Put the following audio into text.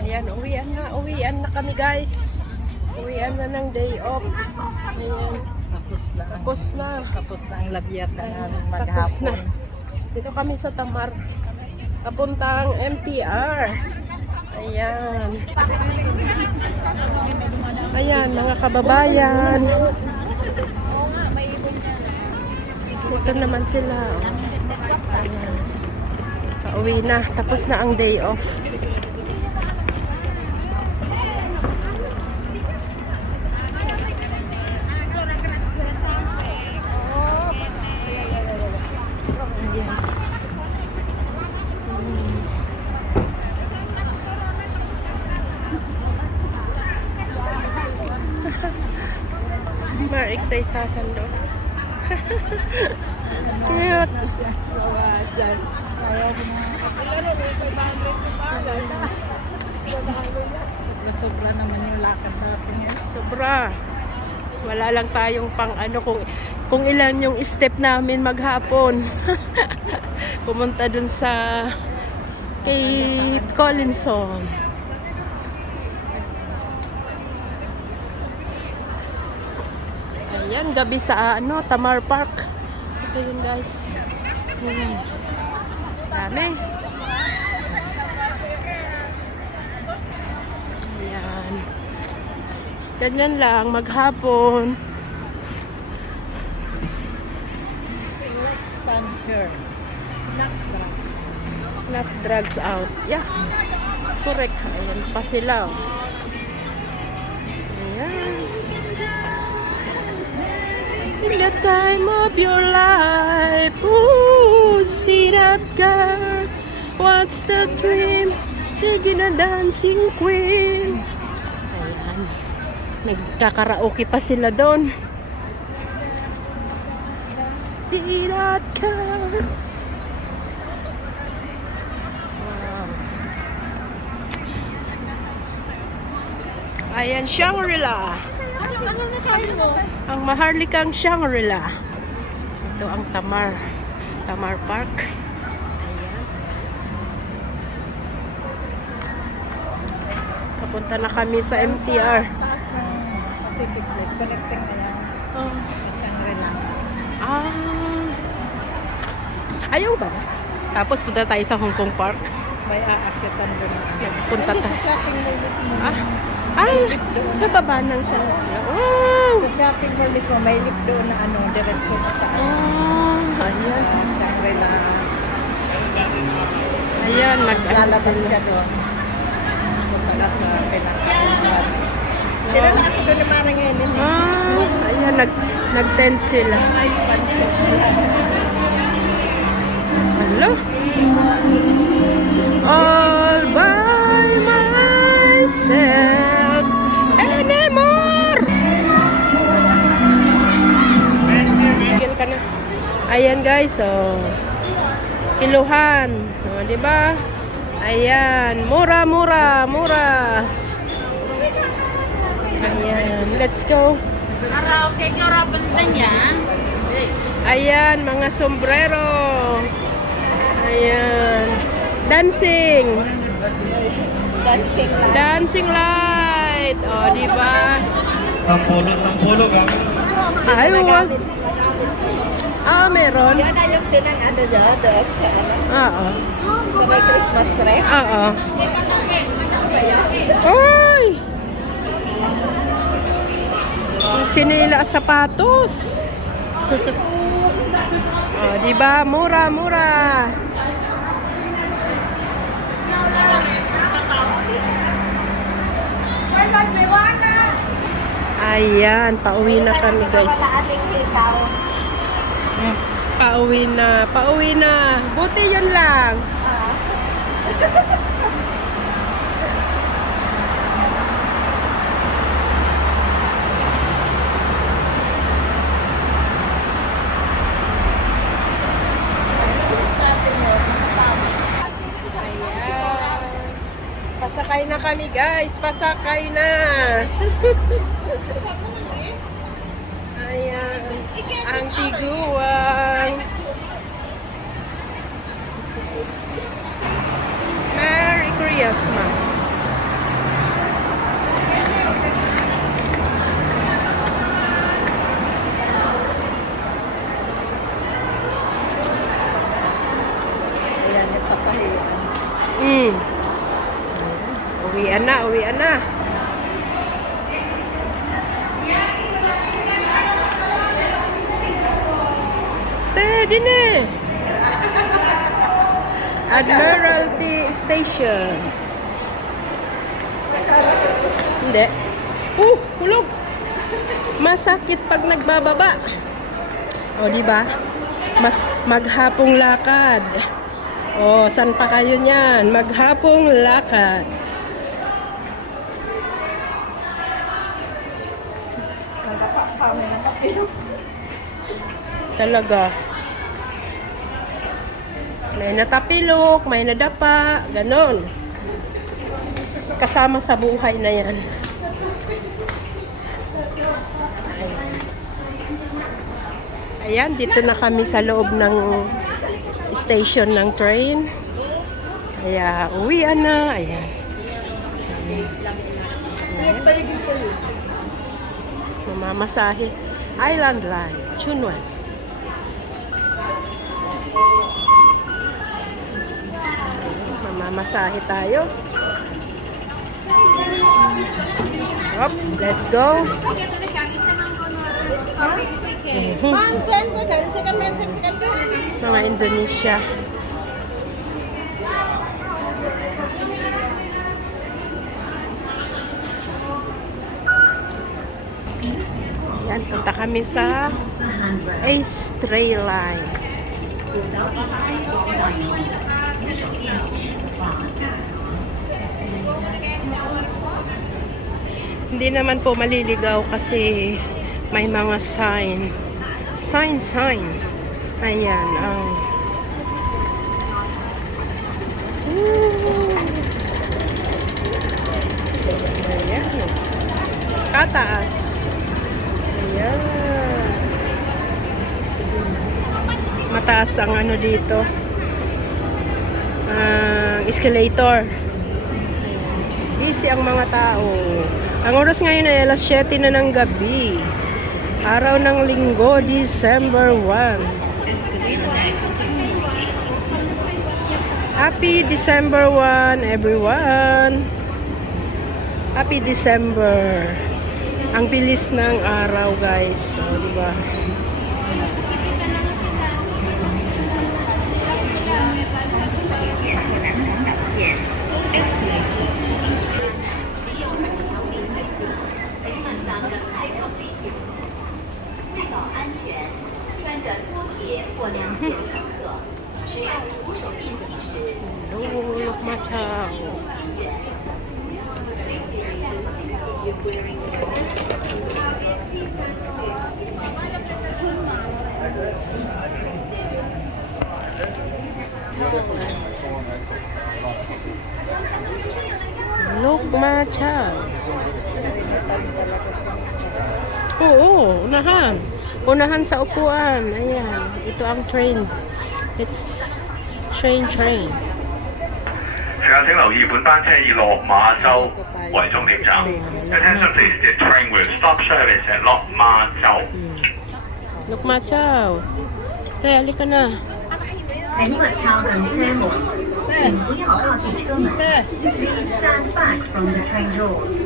Ayan, uwian na kami guys. Uwian na ng day off. Ayan. Tapos na ang labyata namin Tapos na. maghapon. Dito kami sa Tamar. Papuntang MTR. Ayan. Ayan, mga kababayan. Ito naman sila. Ayan. Pauwi na. Tapos na ang day off. Exercise sando. Cute. Sobra naman yung lakad natin yan. Sobra. Wala lang tayong pang ano kung ilan yung step namin maghapon. Pumunta dun sa kay Collinson. Ayan, gabi sa Tamar Park. Ito yun guys. Dami. Ayan. Ganyan lang, maghapon. Let's stand here. Not drugs. Not drugs out. Yeah. Correct. Ayan pa sila. Ayan. In the time of your life, ooh, see that girl. What's the dream? Living a dancing queen. Ayan. Nagkakaraoke pa sila doon. See that girl. Wow. Ayan, Shangri-La. Ang maharlikang Shangri-La. Ito ang Tamar Park. Ayan. Papunta na kami sa MTR. Taas ng Pacific Place. Connecting na yan. Oh. Shangri-La. Ayaw ba? Tapos punta tayo sa Hong Kong Park. May aakyatan doon. Punta Hindi tayo. sa shopping mall mismo. Ay, sa baba ng Shangri-La. Wow! Sa shopping mall mismo, may lift doon na diretso na sa Ayan. Shangri-La. Ayan, Lalabas ka doon. Punta ka sa pinaka-entrance. Tinala ako doon naman ngayon. Ayan, nag-tent sila. Nice pants. Hello? All by myself anymore. Kil ka na. Ayan guys, kiluhan. Di ba? Ayan, mura. Ayan, let's go. Ayan, mga sombrero. Ayan. Dancing light. Di ba? Sampulo kami. Ay, meron. Yan na yung pinang dyan, doon sa Oo. sa may Christmas tree. Oo. Ay! Chinela sapatos. Di ba? Mura. Ayan, pauwi na kami guys. Pauwi na. Buti yun lang. Pasakay na kami guys. Pasakay na. Ayan. Ang tiguan. Merry Christmas. Tahiyan. Uwian na, uwian na. Din eh. Admiralty Station. Hindi. Kulog. Masakit pag nagbababa. O, di ba? Mas maghapong lakad. O, saan pa kayo niyan? Maghapong lakad. Kami na kapilo. Talaga. May natapilok, may nadapa, ganon. Kasama sa buhay na yan. Ayan, dito na kami sa loob ng station ng train. Kaya, uwian na. Ayan. Mamamasahe. Island Line, Chunwan. Mamamasahe tayo. Up, let's go. Sa mga Indonesia. Yan, punta kami sa Ace Trail Line. Hindi naman po maliligaw kasi may mga sign. Sign. Ayan. Ayan. Kataas. Ayan. Mataas ang ano dito. Escalator. Easy ang mga tao. Ang oras ngayon ay alas 7 na ng gabi. Araw ng Linggo, December 1. Happy December 1, everyone. Happy December. Ang bilis ng araw, guys. O, diba? Lulok Macau. Lulok Macau. Oo, unahan. Unahan sa upuan. Ayan. Ito ang train. It's train. 乘客請留意，本班車以落馬洲為終點站。Attention please, this train will stop service at 落馬洲。 Lulok Macau. Kaya, halika na. 請勿靠近車門，請不要靠近車門。Stand back from the train doors.